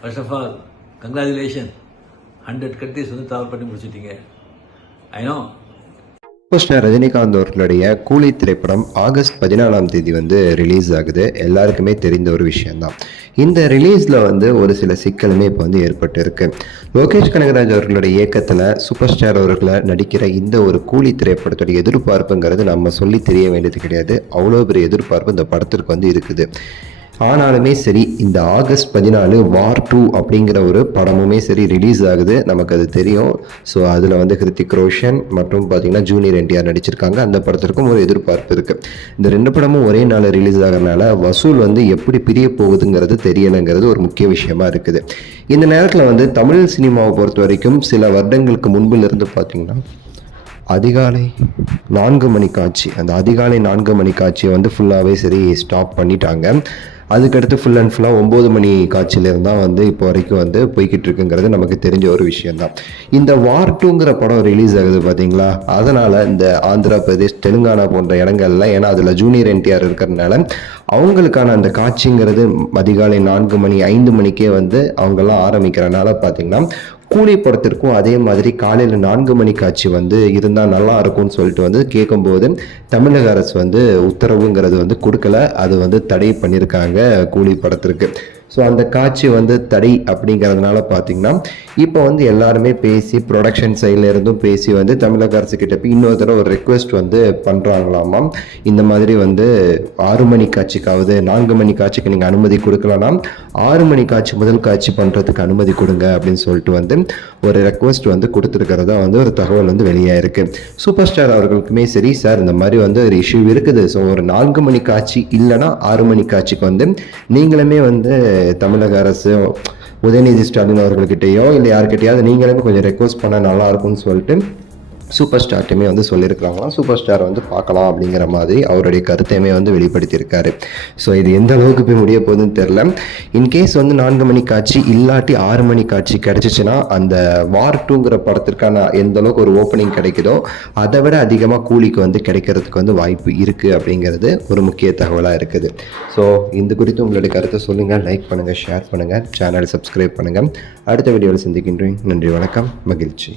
First of all congratulation, 100 countries வந்து travel பண்ணி முடிச்சிட்டீங்க. I know. Super star Rajinikanth Coolie கூலி திரைப்படம் ஆகஸ்ட் 14ஆம் தேதி வந்து ரிலீஸ் ஆகுது. எல்லாருக்குமே தெரிந்த ஒரு விஷயம்தான். இந்த ரிலீஸில் வந்து ஒரு சில சிக்கலுமே இப்போ வந்து ஏற்பட்டு இருக்கு. லோகேஷ் கனகராஜ் அவர்களுடைய இயக்கத்தில் சூப்பர் ஸ்டார் அவர்களை நடிக்கிற இந்த ஒரு கூலி திரைப்படத்துடைய எதிர்பார்ப்புங்கிறது நம்ம சொல்லி தெரிய வேண்டியது கிடையாது. அவ்வளோ பெரிய எதிர்பார்ப்பு இந்த படத்திற்கு வந்து இருக்குது. ஆனாலுமே சரி, இந்த ஆகஸ்ட் 14 வார் 2 அப்படிங்கிற ஒரு படமுமே சரி ரிலீஸ் ஆகுது. நமக்கு அது தெரியும். ஸோ அதில் வந்து ஹிருத்திக் ரோஷன் மற்றும் பார்த்தீங்கன்னா ஜூனியர் என்டிஆர் நடிச்சிருக்காங்க. அந்த படத்திற்கும் ஒரு எதிர்பார்ப்பு இருக்குது. இந்த 2 படமும் ஒரே நாள் ரிலீஸ் ஆகிறதுனால வசூல் வந்து எப்படி பிரிய போகுதுங்கிறது தெரியலைங்கிறது ஒரு முக்கிய விஷயமா இருக்குது. இந்த நேரத்தில் வந்து தமிழ் சினிமாவை பொறுத்த வரைக்கும் சில வருடங்களுக்கு முன்பிலிருந்து பார்த்தீங்கன்னா அதிகாலை 4 மணி காட்சி, அந்த அதிகாலை 4 மணி காட்சியை வந்து ஃபுல்லாகவே சரி ஸ்டாப் பண்ணிட்டாங்க. அதுக்கடுத்து ஃபுல் அண்ட் ஃபுல்லாக 9 மணி காட்சியிலேருந்து தான் வந்து இப்போ வரைக்கும் வந்து போய்கிட்டு இருக்குங்கிறது நமக்கு தெரிஞ்ச ஒரு விஷயந்தான். இந்த வார் 2ங்கிற படம் ரிலீஸ் ஆகுது பார்த்தீங்களா, அதனால் இந்த ஆந்திரா பிரதேஷ், தெலுங்கானா போன்ற இடங்கள்ல, ஏன்னா அதில் ஜூனியர் என்டிஆர் இருக்கிறதுனால அவங்களுக்கான அந்த காட்சிங்கிறது அதிகாலை 4 மணி 5 மணிக்கே வந்து அவங்கெல்லாம் ஆரம்பிக்கிறனால பார்த்தீங்கன்னா கூலி படத்திற்கும் அதே மாதிரி காலையில் 4 மணி காட்சி வந்து இருந்தால் நல்லா இருக்கும்னு சொல்லிட்டு வந்து கேட்கும்போது தமிழக அரசு வந்து உத்தரவுங்கிறது வந்து கொடுக்கல. அது வந்து தடை பண்ணியிருக்காங்க கூலி படத்திற்கு. ஸோ அந்த காட்சி வந்து தடை அப்படிங்கிறதுனால பார்த்தீங்கன்னா இப்போ வந்து எல்லாருமே பேசி ப்ரொடக்ஷன் சைடில் இருந்தும் பேசி வந்து தமிழக அரசு கிட்ட போய் இன்னொரு தடவை ஒரு ரெக்வெஸ்ட் வந்து பண்ணுறாங்களாமா. இந்த மாதிரி வந்து 6 மணி காட்சிக்காவது 4 மணி காட்சிக்கு நீங்கள் அனுமதி கொடுக்கலனா 6 மணி காட்சி முதல் காட்சி பண்ணுறதுக்கு அனுமதி கொடுங்க அப்படின்னு சொல்லிட்டு வந்து ஒரு ரெக்வெஸ்ட் வந்து கொடுத்துருக்கிறதா வந்து ஒரு தகவல் வந்து வெளியாயிருக்கு. சூப்பர் ஸ்டார் அவர்களுக்குமே சரி, சார் இந்த மாதிரி வந்து ஒரு இஷ்யூ இருக்குது. ஸோ ஒரு 4 மணி காட்சி இல்லைனா 6 மணி காட்சிக்கு வந்து நீங்களுமே வந்து தமிழக அரசு உதயநிதி ஸ்டாலின் அவர்கள்கிட்டயோ இல்லை யார்கிட்டயாவது நீங்களுமே கொஞ்சம் ரெக்வஸ்ட் பண்ண நல்லா இருக்கும்னு சொல்லிட்டு சூப்பர் ஸ்டார்ட்டுமே வந்து சொல்லியிருக்கிறாங்களாம். சூப்பர் ஸ்டார் வந்து பார்க்கலாம் அப்படிங்கிற மாதிரி அவருடைய கருத்தையுமே வந்து வெளிப்படுத்தியிருக்காரு. ஸோ இது எந்த அளவுக்கு போய் முடிய போகுதுன்னு தெரில. இன்கேஸ் வந்து 4 மணி காட்சி இல்லாட்டி 6 மணி காட்சி கிடைச்சிச்சுன்னா அந்த வார் 2ங்கிற படத்திற்கான எந்த அளவுக்கு ஒரு ஓப்பனிங் கிடைக்குதோ அதை விட அதிகமாக கூலிக்கு வந்து கிடைக்கிறதுக்கு வந்து வாய்ப்பு இருக்குது அப்படிங்கிறது ஒரு முக்கிய தகவலாக இருக்குது. ஸோ இந்த குறித்து உங்களுடைய கருத்தை சொல்லுங்கள், லைக் பண்ணுங்கள், ஷேர் பண்ணுங்கள், சேனலை சப்ஸ்கிரைப் பண்ணுங்கள். அடுத்த வீடியோவில் சந்திக்கின்றேன். நன்றி, வணக்கம், மகிழ்ச்சி.